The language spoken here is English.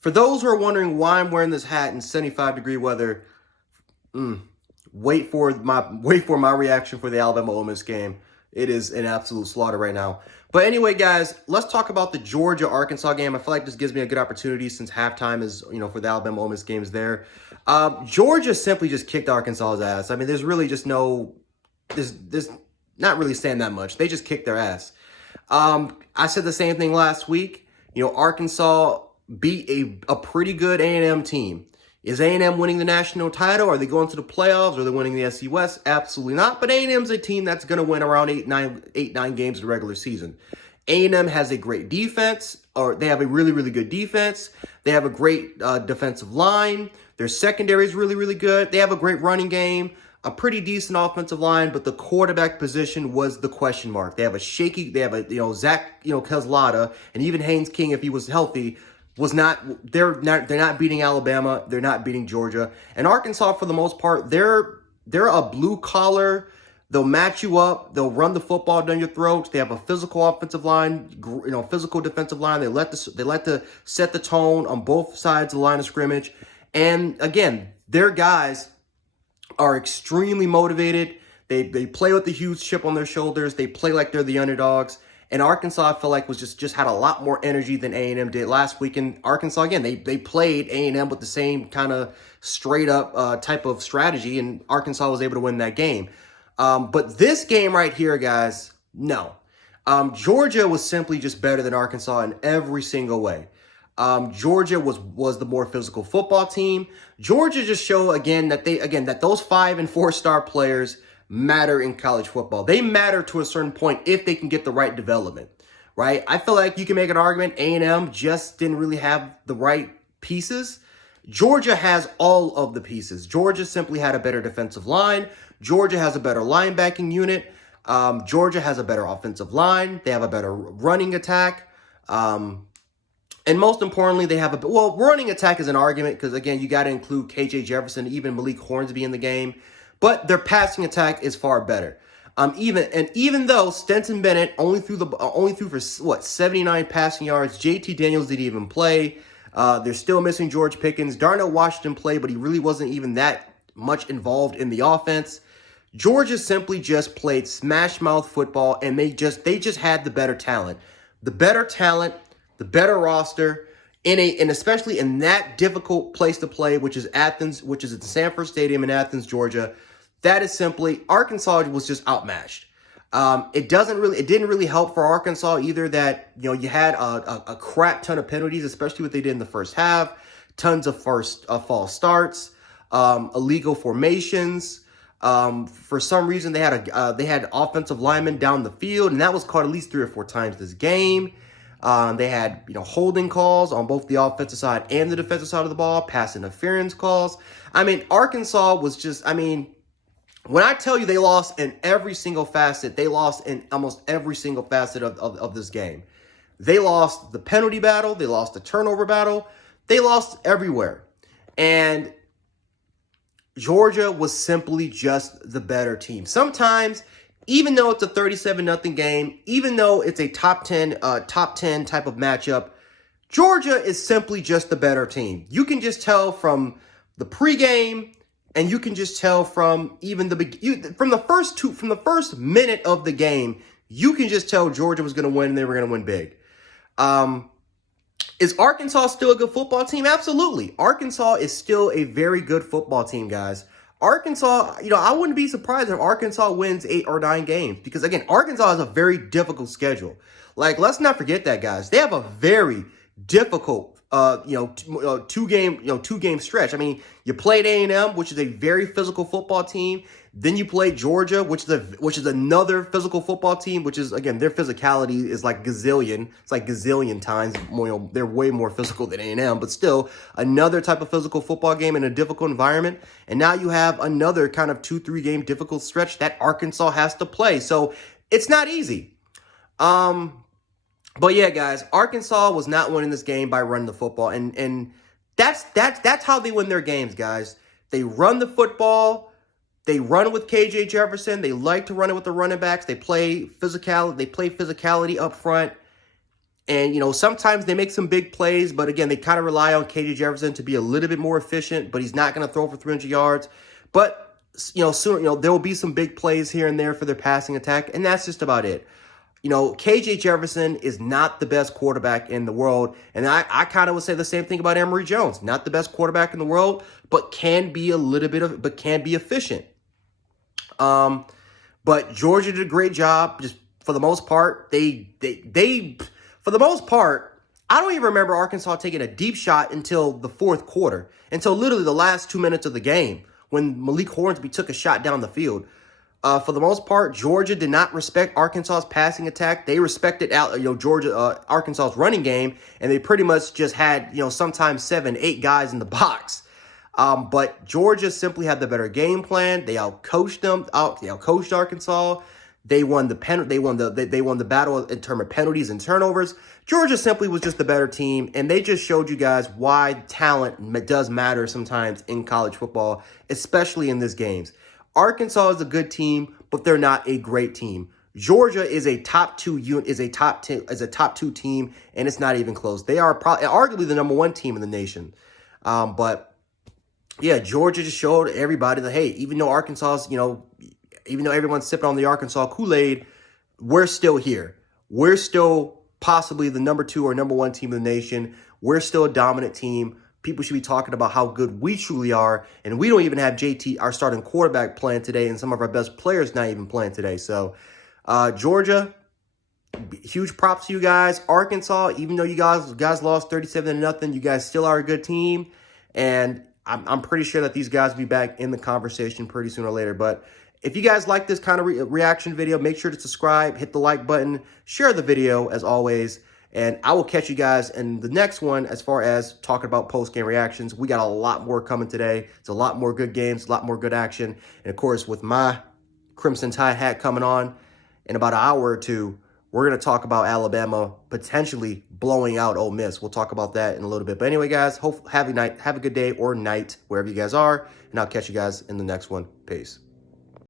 For those who are wondering why I'm wearing this hat in 75-degree weather, wait for my reaction for the Alabama Ole Miss game. It is an absolute slaughter right now. But anyway, guys, let's talk about the Georgia-Arkansas game. I feel like this gives me a good opportunity since halftime is, for the Alabama Ole Miss games there. Georgia simply just kicked Arkansas's ass. I mean, there's really just there's not really saying that much. They just kicked their ass. I said the same thing last week. Arkansas beat a pretty good A&M team. Is A&M winning the national title? Are they going to the playoffs? Are they winning the SEC West? Absolutely not. But A&M's a team that's going to win around 8-9 games in the regular season. A&M has a great defense, or they have a really, really good defense. They have a great defensive line. Their secondary is really, really good. They have a great running game, a pretty decent offensive line, but the quarterback position was the question mark. They have a Zach Kezlada, and even Haynes King, if he was healthy, they're not beating Alabama. They're not beating Georgia. And Arkansas, for the most part, they're a blue collar. They'll match you up. They'll run the football down your throats. They have a physical offensive line, physical defensive line. They let to set the tone on both sides of the line of scrimmage. And again, their guys are extremely motivated. They play with a huge chip on their shoulders. They play like they're the underdogs. And Arkansas, I feel like, was just had a lot more energy than A&M did last week. And Arkansas, again, they played A&M with the same kind of straight-up type of strategy, and Arkansas was able to win that game. But this game right here, guys, no. Georgia was simply just better than Arkansas in every single way. Georgia was the more physical football team. Georgia just showed that those 5- and 4-star players matter in college football. They matter to a certain point if they can get the right development, right? I feel like you can make an argument A&M just didn't really have the right pieces. Georgia has all of the pieces. Georgia simply had a better defensive line. Georgia has a better linebacking unit. Georgia has a better offensive line. They have a better running attack. And most importantly, they have running attack is an argument because, again, you got to include KJ Jefferson, even Malik Hornsby in the game. But their passing attack is far better. Even though Stetson Bennett only threw for 79 passing yards, JT Daniels didn't even play. They're still missing George Pickens. Darnell Washington played, but he really wasn't even that much involved in the offense. Georgia simply just played smash mouth football, and they just had the better talent, the better roster. And especially in that difficult place to play, which is Athens, which is at the Sanford Stadium in Athens, Georgia. That is simply Arkansas was just outmatched. It didn't really help for Arkansas either that you had a crap ton of penalties, especially what they did in the first half, tons of false starts, illegal formations. For some reason they had offensive linemen down the field, and that was caught at least 3 or 4 times this game. They had holding calls on both the offensive side and the defensive side of the ball, pass interference calls. I mean, Arkansas was just, when I tell you they lost in every single facet, they lost in almost every single facet of this game. They lost the penalty battle. They lost the turnover battle. They lost everywhere. And Georgia was simply just the better team. Sometimes, even though it's a 37-0 game, even though it's a top 10 type of matchup, Georgia is simply just the better team. You can just tell from the pregame, and you can just tell from even from the first minute of the game, you can just tell Georgia was going to win and they were going to win big. Is Arkansas still a good football team? Absolutely. Arkansas is still a very good football team, guys. Arkansas, I wouldn't be surprised if Arkansas wins 8 or 9 games because, again, Arkansas has a very difficult schedule. Let's not forget that, guys. They have a very difficult, two game stretch. You played A&M, which is a very physical football team. Then you played Georgia, which is another physical football team, which is, again, their physicality is like gazillion. It's like gazillion times more. They're way more physical than A&M, but still another type of physical football game in a difficult environment. And now you have another kind of 2-3 game difficult stretch that Arkansas has to play. So it's not easy. But yeah, guys, Arkansas was not winning this game by running the football, and that's how they win their games, guys. They run the football. They run with KJ Jefferson. They like to run it with the running backs. They play physicality up front. And, sometimes they make some big plays, but again, they kind of rely on KJ Jefferson to be a little bit more efficient, but he's not going to throw for 300 yards. But, soon, there will be some big plays here and there for their passing attack, and that's just about it. KJ Jefferson is not the best quarterback in the world. And I kind of would say the same thing about Emory Jones. Not the best quarterback in the world, but can be can be efficient. But Georgia did a great job. Just for the most part, for the most part, I don't even remember Arkansas taking a deep shot until the fourth quarter, until literally the last 2 minutes of the game when Malik Hornsby took a shot down the field. For the most part, Georgia did not respect Arkansas's passing attack. They respected Arkansas's running game, and they pretty much just had sometimes 7, 8 guys in the box. But Georgia simply had the better game plan. They outcoached them. They outcoached Arkansas. They won the battle in terms of penalties and turnovers. Georgia simply was just the better team, and they just showed you guys why talent does matter sometimes in college football, especially in these games. Arkansas is a good team, but they're not a great team. Georgia is a top two team, and it's not even close. They are arguably the number 1 team in the nation. But yeah, Georgia just showed everybody that, hey, even though everyone's sipping on the Arkansas Kool-Aid, we're still here. We're still possibly the number 2 or number 1 team in the nation. We're still a dominant team. People should be talking about how good we truly are. And we don't even have JT, our starting quarterback, playing today, and some of our best players not even playing today. So, Georgia, huge props to you guys. Arkansas, even though you guys lost 37-0, you guys still are a good team. And I'm pretty sure that these guys will be back in the conversation pretty sooner or later. But if you guys like this kind of reaction video, make sure to subscribe, hit the like button, share the video as always. And I will catch you guys in the next one as far as talking about post-game reactions. We got a lot more coming today. It's a lot more good games, a lot more good action. And, of course, with my Crimson Tide hat coming on in about an hour or two, we're going to talk about Alabama potentially blowing out Ole Miss. We'll talk about that in a little bit. But anyway, guys, have a good day or night, wherever you guys are. And I'll catch you guys in the next one. Peace.